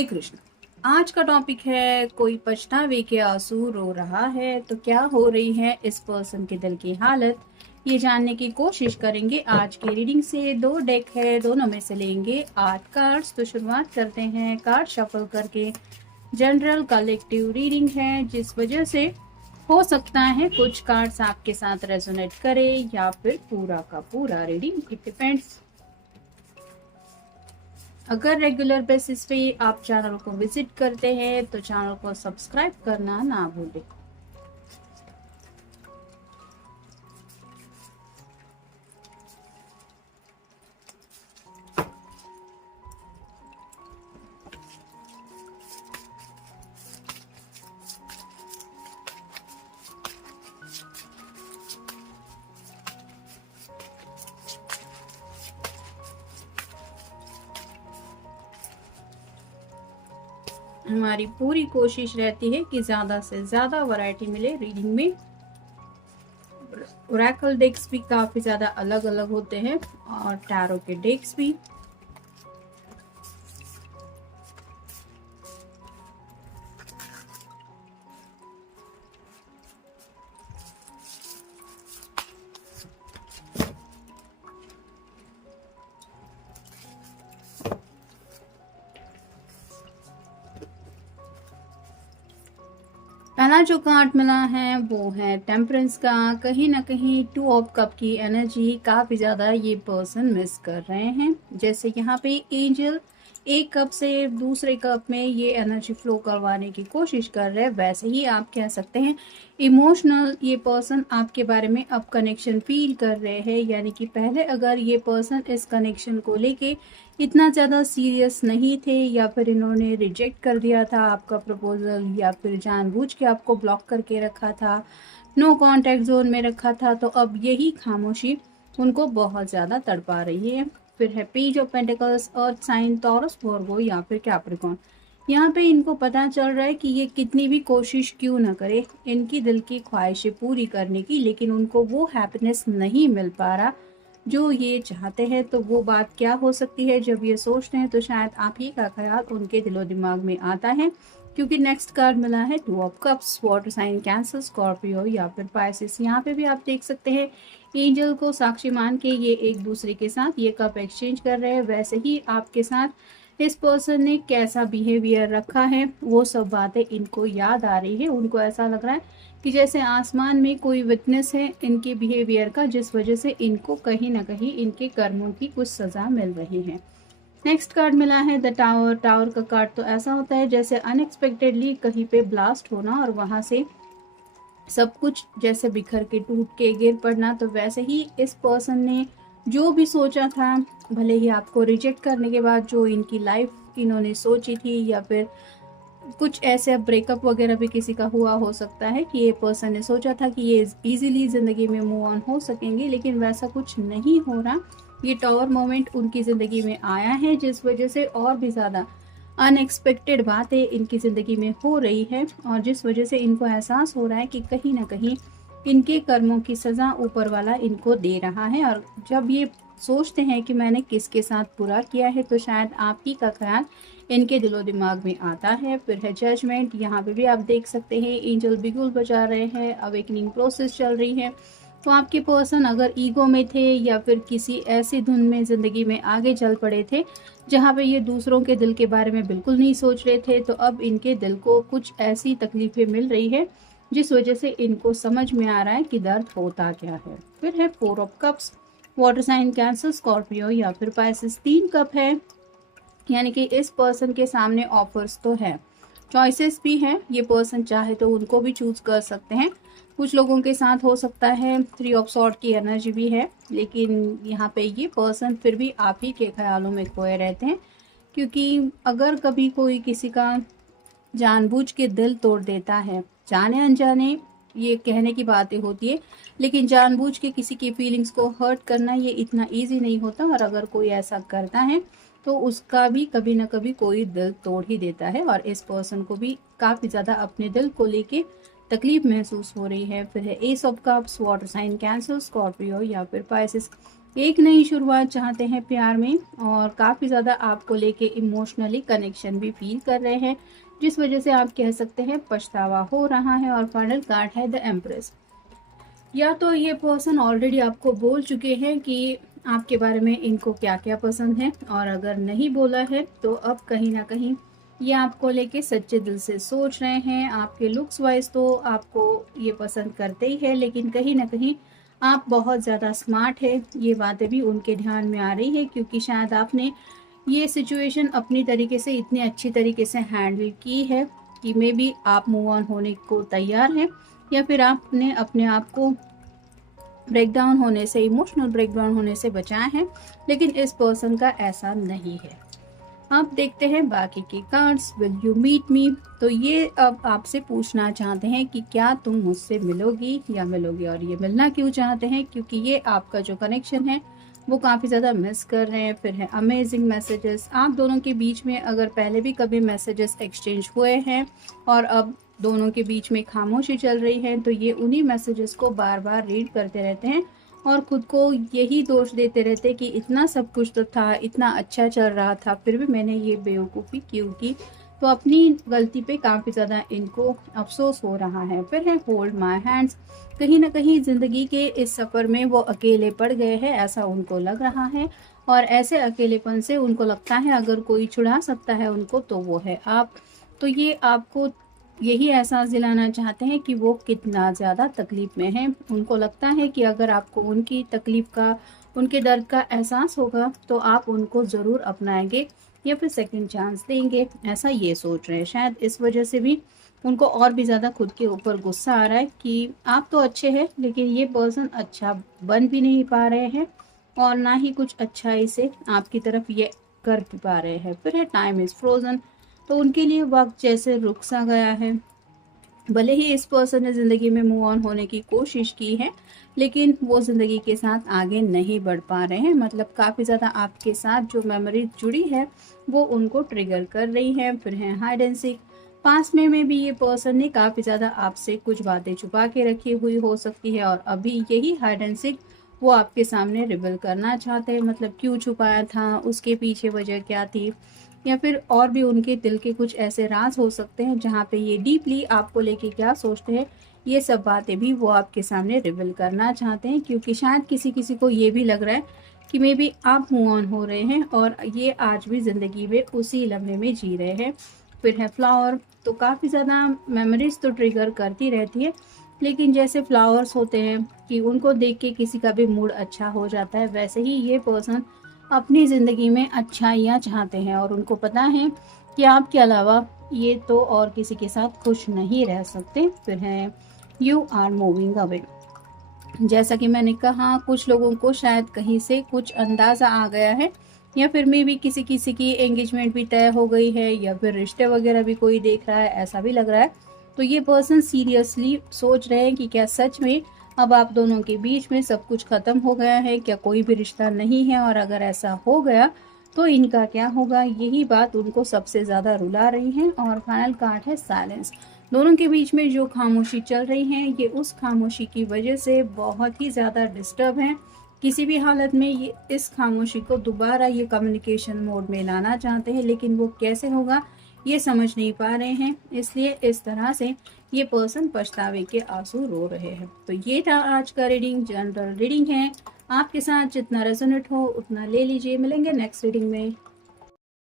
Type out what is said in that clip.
हरे कृष्ण। आज का टॉपिक है कोई पछतावे के आंसू रो रहा है तो क्या हो रही है इस पर्सन के दिल की हालत, ये जानने की कोशिश करेंगे। आज की रीडिंग से दो डेक है, दोनों में से लेंगे 8 कार्ड्स। तो शुरुआत करते हैं कार्ड शफल करके। जनरल कलेक्टिव रीडिंग है, जिस वजह से हो सकता है कुछ कार्ड्स आपके साथ रेजोनेट करे या फिर पूरा का पूरा रीडिंग, इट डिपेंड्स। अगर रेगुलर बेसिस पे आप चैनल को विजिट करते हैं तो चैनल को सब्सक्राइब करना ना भूलें। हमारी पूरी कोशिश रहती है कि ज़्यादा से ज़्यादा वैरायटी मिले रीडिंग में। ओरेकल डेक्स भी काफ़ी ज़्यादा अलग अलग होते हैं और टैरो के डेक्स भी। पहला जो कार्ड मिला है वो है टेम्परेंस का। कहीं ना कहीं 2 ऑफ कप की एनर्जी काफ़ी ज़्यादा ये पर्सन मिस कर रहे हैं। जैसे यहाँ पे एंजल एक कप से दूसरे कप में ये एनर्जी फ्लो करवाने की कोशिश कर रहे हैं, वैसे ही आप कह सकते हैं इमोशनल ये पर्सन आपके बारे में अब कनेक्शन फील कर रहे हैं। यानी कि पहले अगर ये पर्सन इस कनेक्शन को लेके इतना ज़्यादा सीरियस नहीं थे या फिर इन्होंने रिजेक्ट कर दिया था आपका प्रपोजल या फिर जानबूझ के आपको ब्लॉक करके रखा था, नो कांटेक्ट जोन में रखा था, तो अब यही खामोशी उनको बहुत ज़्यादा तड़पा रही है। फिर है page of pentacles, earth sign, Taurus, Virgo या फिर कैप्रिकॉर्न। यहाँ पे इनको पता चल रहा है कि ये कितनी भी कोशिश क्यों ना करे इनकी दिल की ख्वाहिशें पूरी करने की, लेकिन उनको वो हैप्पीनेस नहीं मिल पा रहा जो ये चाहते हैं। तो वो बात क्या हो सकती है, जब ये सोचते हैं तो शायद आप ही का ख्याल उनके दिलो दिमाग में आता है, क्योंकि नेक्स्ट कार्ड मिला है 2 of cups, water sign Cancer, Scorpio या फिर पाइसिस। यहाँ पे भी आप देख सकते हैं एंजल को साक्षी मान के ये एक दूसरे के साथ ये कप एक्सचेंज कर रहे हैं। वैसे ही आपके साथ इस पर्सन ने कैसा बिहेवियर रखा है वो सब बातें इनको याद आ रही है। उनको ऐसा लग रहा है कि जैसे आसमान में कोई विटनेस है इनके बिहेवियर का, जिस वजह से इनको कहीं ना कहीं इनके कर्मों की कुछ सज़ा मिल रही है। नेक्स्ट कार्ड मिला है द टावर। टावर का कार्ड तो ऐसा होता है जैसे अनएक्सपेक्टेडली कहीं पे ब्लास्ट होना और वहाँ से सब कुछ जैसे बिखर के टूट के गिर पड़ना। तो वैसे ही इस पर्सन ने जो भी सोचा था, भले ही आपको रिजेक्ट करने के बाद जो इनकी लाइफ इन्होंने सोची थी या फिर कुछ ऐसे ब्रेकअप वगैरह भी किसी का हुआ हो सकता है कि ये पर्सन ने सोचा था कि ये इजीली ज़िंदगी में मूव ऑन हो सकेंगे, लेकिन वैसा कुछ नहीं हो रहा। ये टावर मोमेंट उनकी ज़िंदगी में आया है, जिस वजह से और भी ज़्यादा अनएक्सपेक्टेड बातें इनकी ज़िंदगी में हो रही है और जिस वजह से इनको एहसास हो रहा है कि कहीं ना कहीं इनके कर्मों की सज़ा ऊपर वाला इनको दे रहा है। और जब ये सोचते हैं कि मैंने किसके साथ बुरा किया है तो शायद आप ही का ख्याल इनके दिलो दिमाग में आता है। फिर है जजमेंट। यहाँ पे भी आप देख सकते हैं एंजल बिगुल बजा रहे हैं, अवेकनिंग प्रोसेस चल रही है। तो आपके पर्सन अगर ईगो में थे या फिर किसी ऐसी धुन में ज़िंदगी में आगे चल पड़े थे जहाँ पे ये दूसरों के दिल के बारे में बिल्कुल नहीं सोच रहे थे, तो अब इनके दिल को कुछ ऐसी तकलीफ़ें मिल रही है जिस वजह से इनको समझ में आ रहा है कि दर्द होता क्या है। फिर है 4 of cups, water sign Cancer, Scorpio या फिर पाइसिस। 3 कप है, यानी कि इस पर्सन के सामने ऑफर्स तो है, चॉइसेस भी हैं। ये पर्सन चाहे तो उनको भी चूज कर सकते हैं। कुछ लोगों के साथ हो सकता है 3 ऑफ सॉर्ड की एनर्जी भी है, लेकिन यहाँ पे ये पर्सन फिर भी आप ही के ख्यालों में खोए रहते हैं। क्योंकि अगर कभी कोई किसी का जानबूझ के दिल तोड़ देता है, जाने अनजाने ये कहने की बातें होती है, लेकिन जानबूझ के किसी की फीलिंग्स को हर्ट करना ये इतना इजी नहीं होता। और अगर कोई ऐसा करता है तो उसका भी कभी ना कभी कोई दिल तोड़ ही देता है और इस पर्सन को भी काफ़ी ज़्यादा अपने दिल को लेके तकलीफ महसूस हो रही है। फिर है ace of cups, water sign Cancer, Scorpio या फिर पाइसिस। एक नई शुरुआत चाहते हैं प्यार में और काफ़ी ज़्यादा आपको लेके इमोशनली कनेक्शन भी फील कर रहे हैं, जिस वजह से आप कह सकते हैं पछतावा हो रहा है। और फाइनल कार्ड है द एम्प्रेस। या तो ये पर्सन ऑलरेडी आपको बोल चुके हैं कि आपके बारे में इनको क्या क्या पसंद है, और अगर नहीं बोला है तो अब कहीं ना कहीं ये आपको लेके सच्चे दिल से सोच रहे हैं। आपके लुक्स वाइज तो आपको ये पसंद करते ही है, लेकिन कहीं ना कहीं आप बहुत ज़्यादा स्मार्ट है, ये बातें भी उनके ध्यान में आ रही है, क्योंकि शायद आपने ये सिचुएशन अपनी तरीके से इतनी अच्छी तरीके से हैंडल की है कि मे बी आप मूव ऑन होने को तैयार हैं, या फिर आपने अपने आप को ब्रेकडाउन होने से, इमोशनल ब्रेकडाउन होने से बचाए हैं। लेकिन इस पर्सन का ऐसा नहीं है। अब देखते हैं बाकी के cards. Will you meet me? तो ये अब आपसे पूछना चाहते हैं कि क्या तुम मुझसे मिलोगी या मिलोगे। और ये मिलना क्यों चाहते हैं? क्योंकि ये आपका जो कनेक्शन है वो काफ़ी ज़्यादा मिस कर रहे हैं। फिर है अमेजिंग मैसेजेस। आप दोनों के बीच में अगर पहले भी कभी मैसेजेस एक्सचेंज हुए हैं और अब दोनों के बीच में खामोशी चल रही है, तो ये उन्हीं मैसेजेस को बार बार रीड करते रहते हैं और खुद को यही दोष देते रहते कि इतना सब कुछ तो था, इतना अच्छा चल रहा था, फिर भी मैंने ये बेवकूफ़ी क्यों की। तो अपनी गलती पे काफ़ी ज़्यादा इनको अफसोस हो रहा है। फिर है होल्ड माय हैंड्स। कहीं ना कहीं ज़िंदगी के इस सफ़र में वो अकेले पड़ गए हैं, ऐसा उनको लग रहा है। और ऐसे अकेलेपन से उनको लगता है अगर कोई छुड़ा सकता है उनको तो वो है आप। तो ये आपको यही एहसास दिलाना चाहते हैं कि वो कितना ज़्यादा तकलीफ़ में हैं। उनको लगता है कि अगर आपको उनकी तकलीफ़ का, उनके दर्द का एहसास होगा तो आप उनको ज़रूर अपनाएंगे या फिर सेकंड चांस देंगे, ऐसा ये सोच रहे हैं। शायद इस वजह से भी उनको और भी ज़्यादा खुद के ऊपर गुस्सा आ रहा है कि आप तो अच्छे हैं लेकिन ये पर्सन अच्छा बन भी नहीं पा रहे हैं और ना ही कुछ अच्छाई से आपकी तरफ ये कर भी पा रहे हैं। फिर है टाइम इज़ फ्रोज़न। तो उनके लिए वक्त जैसे रुक सा गया है। भले ही इस पर्सन ने ज़िंदगी में मूव ऑन होने की कोशिश की है, लेकिन वो ज़िंदगी के साथ आगे नहीं बढ़ पा रहे हैं। मतलब काफ़ी ज़्यादा आपके साथ जो मेमोरी जुड़ी है वो उनको ट्रिगर कर रही है। फिर है हाइड एंड सीक। पास में भी ये पर्सन ने काफ़ी ज़्यादा आपसे कुछ बातें छुपा के रखी हुई हो सकती है, और अभी यही हाइड एंड सीक वो आपके सामने रिवील करना चाहते हैं। मतलब क्यों छुपाया था, उसके पीछे वजह क्या थी, या फिर और भी उनके दिल के कुछ ऐसे राज हो सकते हैं जहाँ पे ये डीपली आपको लेके क्या सोचते हैं, ये सब बातें भी वो आपके सामने रिवील करना चाहते हैं। क्योंकि शायद किसी किसी को ये भी लग रहा है कि मे बी आप मूव ऑन हो रहे हैं और ये आज भी ज़िंदगी में उसी लम्हे में जी रहे हैं। फिर है फ्लावर। तो काफ़ी ज़्यादा मेमोरीज तो ट्रिगर करती रहती है, लेकिन जैसे फ्लावर्स होते हैं कि उनको देख के किसी का भी मूड अच्छा हो जाता है, वैसे ही ये पर्सन अपनी ज़िंदगी में अच्छाइयाँ चाहते हैं और उनको पता है कि आपके अलावा ये तो और किसी के साथ खुश नहीं रह सकते। फिर है यू आर मूविंग अवे। जैसा कि मैंने कहा, कुछ लोगों को शायद कहीं से कुछ अंदाज़ा आ गया है, या फिर मे भी किसी किसी की एंगेजमेंट भी तय हो गई है, या फिर रिश्ते वगैरह भी कोई देख रहा है, ऐसा भी लग रहा है। तो ये पर्सन सीरियसली सोच रहे हैं कि क्या सच में अब आप दोनों के बीच में सब कुछ खत्म हो गया है, क्या कोई भी रिश्ता नहीं है, और अगर ऐसा हो गया तो इनका क्या होगा। यही बात उनको सबसे ज़्यादा रुला रही है। और फाइनल कार्ड है साइलेंस। दोनों के बीच में जो खामोशी चल रही है, ये उस खामोशी की वजह से बहुत ही ज़्यादा डिस्टर्ब हैं। किसी भी हालत में ये इस खामोशी को दोबारा ये कम्युनिकेशन मोड में लाना चाहते हैं, लेकिन वो कैसे होगा ये समझ नहीं पा रहे हैं। इसलिए इस तरह से ये पर्सन पछतावे के आंसू रो रहे हैं। तो ये था आज का रीडिंग। जनरल रीडिंग है, आपके साथ जितना रेजोनेट हो उतना ले लीजिए। मिलेंगे नेक्स्ट रीडिंग में।